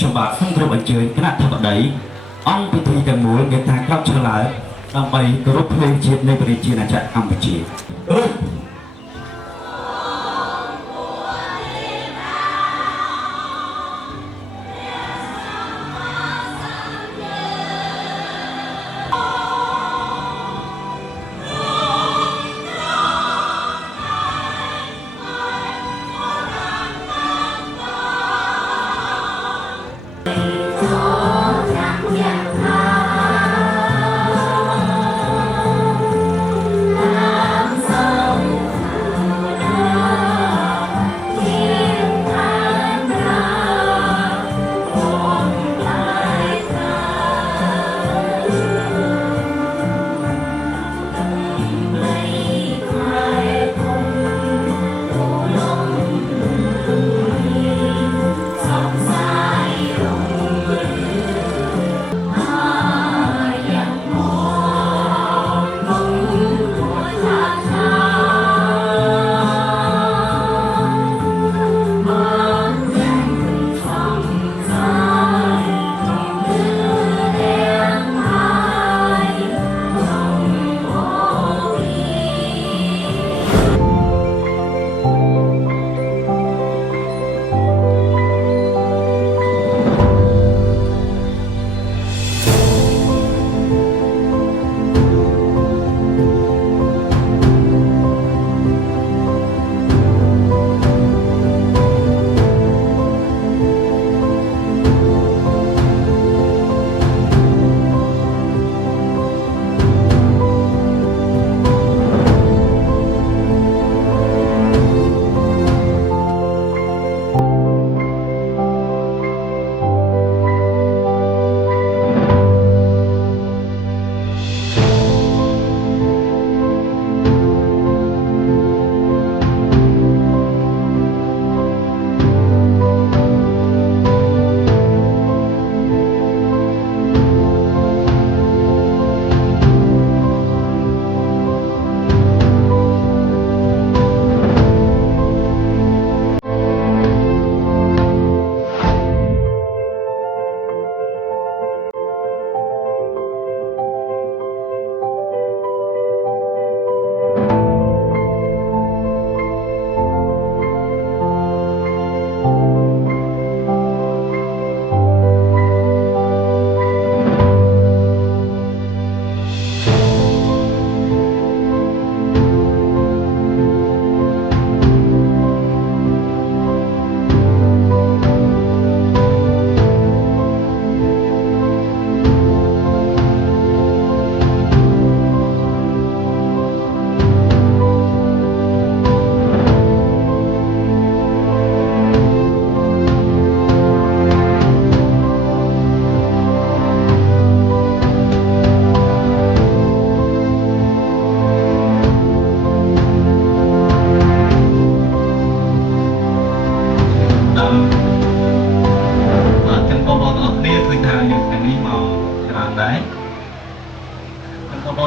ខ្ញុំបាទសូមគោរពអញ្ជើញគណៈធិបតីអង្គពិធីទាំងមូលមានការក្រាបឆ្លើយដើម្បីគោរពភ្លេងជាតិនៃប្រជាជាតិអាចារ្យកម្ពុជា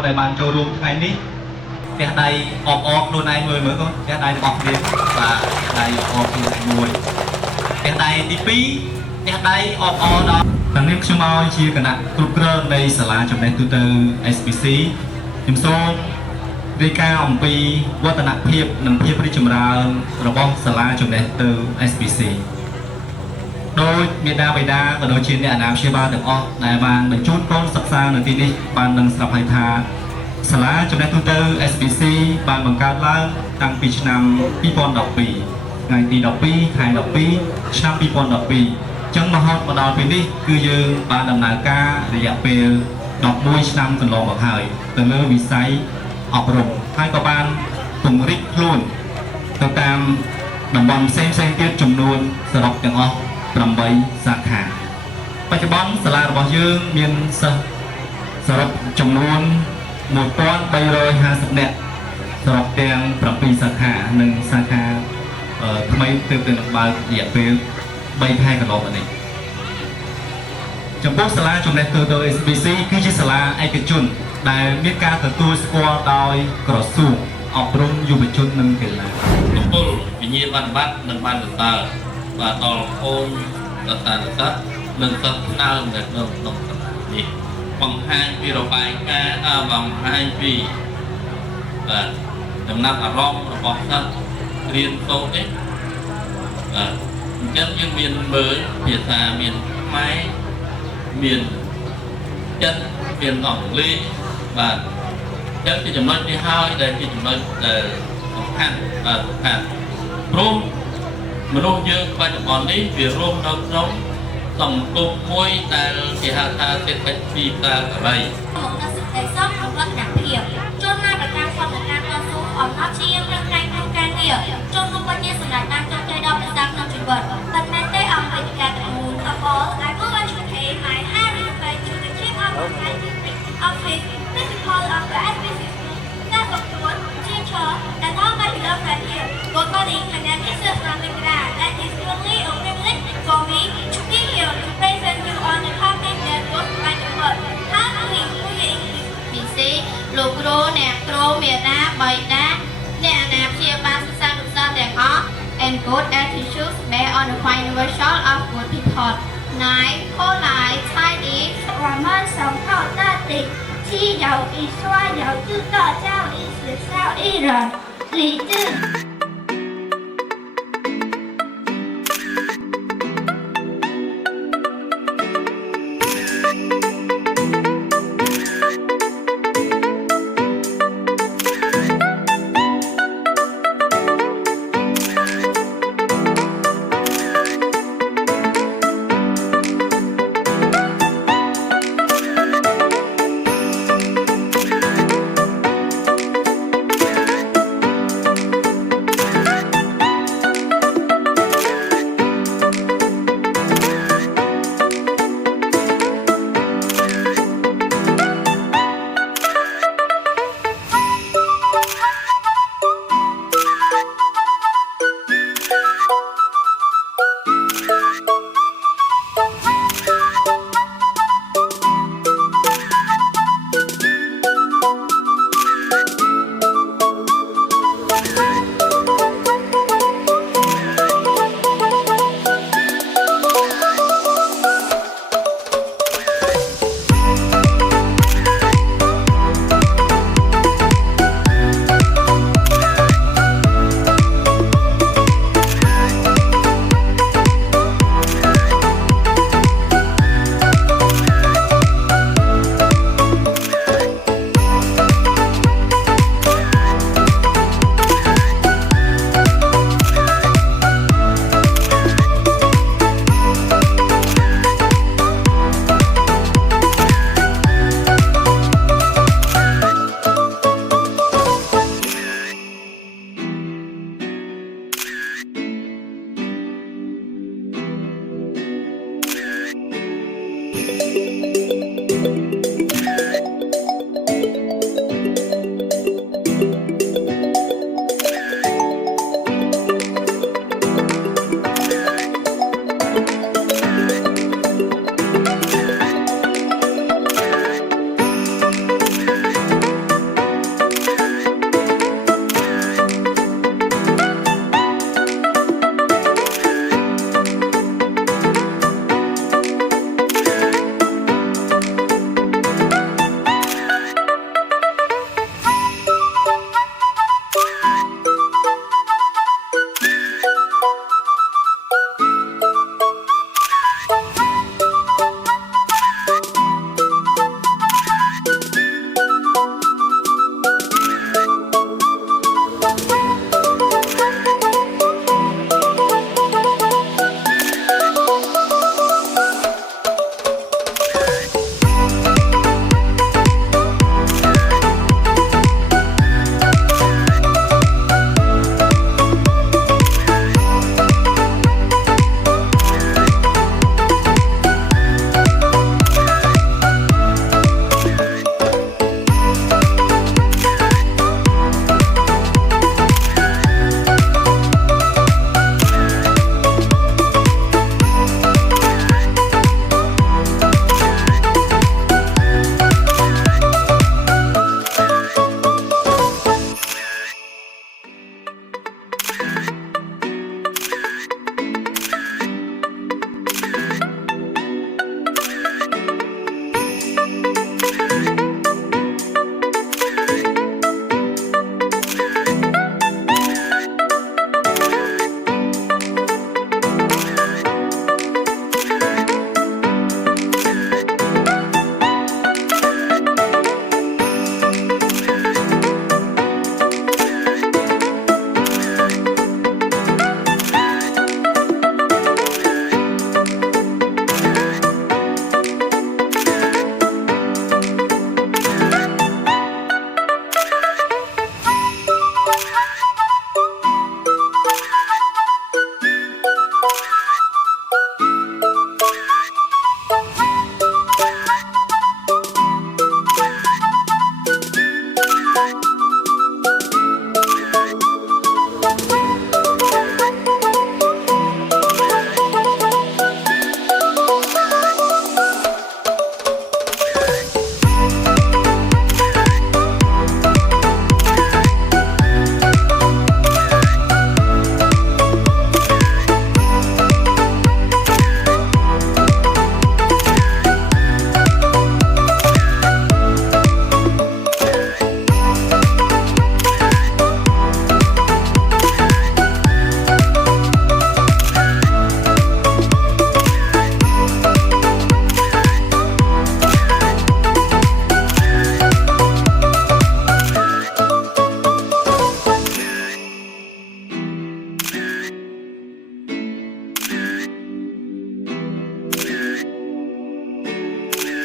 ដែលបានចូលរួមថ្ងៃនេះផ្ទះដៃអបអរខ្លួនឯងមើលកូនផ្ទះដៃរបស់គ្នាបាទផ្ទះដៃអបអរខ្លួនឯងមួយផ្ទះដៃទី2ផ្ទះដៃអបអរដល់ខាងនេះខ្ញុំមកជាគណៈគ្រប់គ្រងនៃសាលាចំណេះទូទៅ SPC ខ្ញុំសូមរាយការណ៍អំពីវឌ្ឍនភាពនិងភាពរីកចម្រើនរបស់សាលាចំណេះទៅ SPC ដោយមេដាបេដាក៏ដូចជាអ្នកអាណាព្យាបាលទាំងអស់ដែលបានបញ្ជូនកូនសិក្សានៅទីនេះបាននឹងស្រាប់ហើយថាសាលាចំណេះទូទៅ SPC បានបង្កើតឡើងតាំងពីឆ្នាំ2012ថ្ងៃទី12ខែ12ឆ្នាំ2012អញ្ចឹងរហូតមកដល់ពេលនេះគឺយើងបានដំណើរការរយៈពេល11ឆ្នាំកន្លងមកហើយទៅលើវិស័យអប់រំហើយក៏បានពង្រីកខ្លួនទៅតាមតំបន់ផ្សេងៗទៀតចំនួនសរុបទាំងអស់8សាខាបច្ចុប្បន្នសាលារបស់យើងមានសិស្សសរុបចំនួន1350នាក់សរុបទាំង7សាខានិងសាខាថ្មីទើបតែបើករយៈពេល3ខែកន្លងមកនេះចំពោះសាលាចំណេះទូទៅ SPC គឺជាសាលាឯកជនដែលមានការទទួលស្គាល់ដោយក្រសួងអប់រំយុវជននិងកីឡាទំពលវិញ្ញាបនបត្រនិងបានបន្តបាទដល់អូនតតា នឹងសិស្សស្នើមនៅក្នុងសមាធិបង្ហាញពីរបាយការណ៍បង្ហាញពីចំណាប់អារម្មណ៍របស់សិស្សរៀនសូត្រនេះអញ្ចឹងយើងមានមើលភាសាមានខ្មែរមានចិនមានអង់គ្លេសបាទអញ្ចឹងជាចំណុចនេះហើយដែលជាចំណុចដែលសំខាន់ព្រោះមនុស្សយើងបច្ចុប្បន្ននេះវារស់នៅក្នុងសង្គមមួយដែលគេហៅថាសេដ្ឋកិច្ចពីផ្សារសេរីតែសំអវត្តភាពចូលមកប្រកាន់សំការតស៊ូអំណត់ជារឿងថ្ងៃក្នុងការងារចូលមកបញ្ញត្តិសម្រាប់បានចូលใจដល់ប្រសាក្នុងជីវិតប៉ុន្តែតែអង្គវិទ្យាទាំងមូលអបអរ I would like to pay my high respect to the chief of the office principal of the SPC staff of the teacher and all my beloved friends here. Good morning, my name is Ramindra and it's truly a privilege for me to be here to present you on the topic that was my word. How do we mình sẽ lục rô nè trô mẹ đá bày đá nè nạp chia ba sang được sao đẹp ó and good attitudes based on the final result of good people. Nine, polite, tidy, 我们手套大地，七有一说有制造教育是教育人，理智。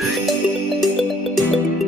Thank you.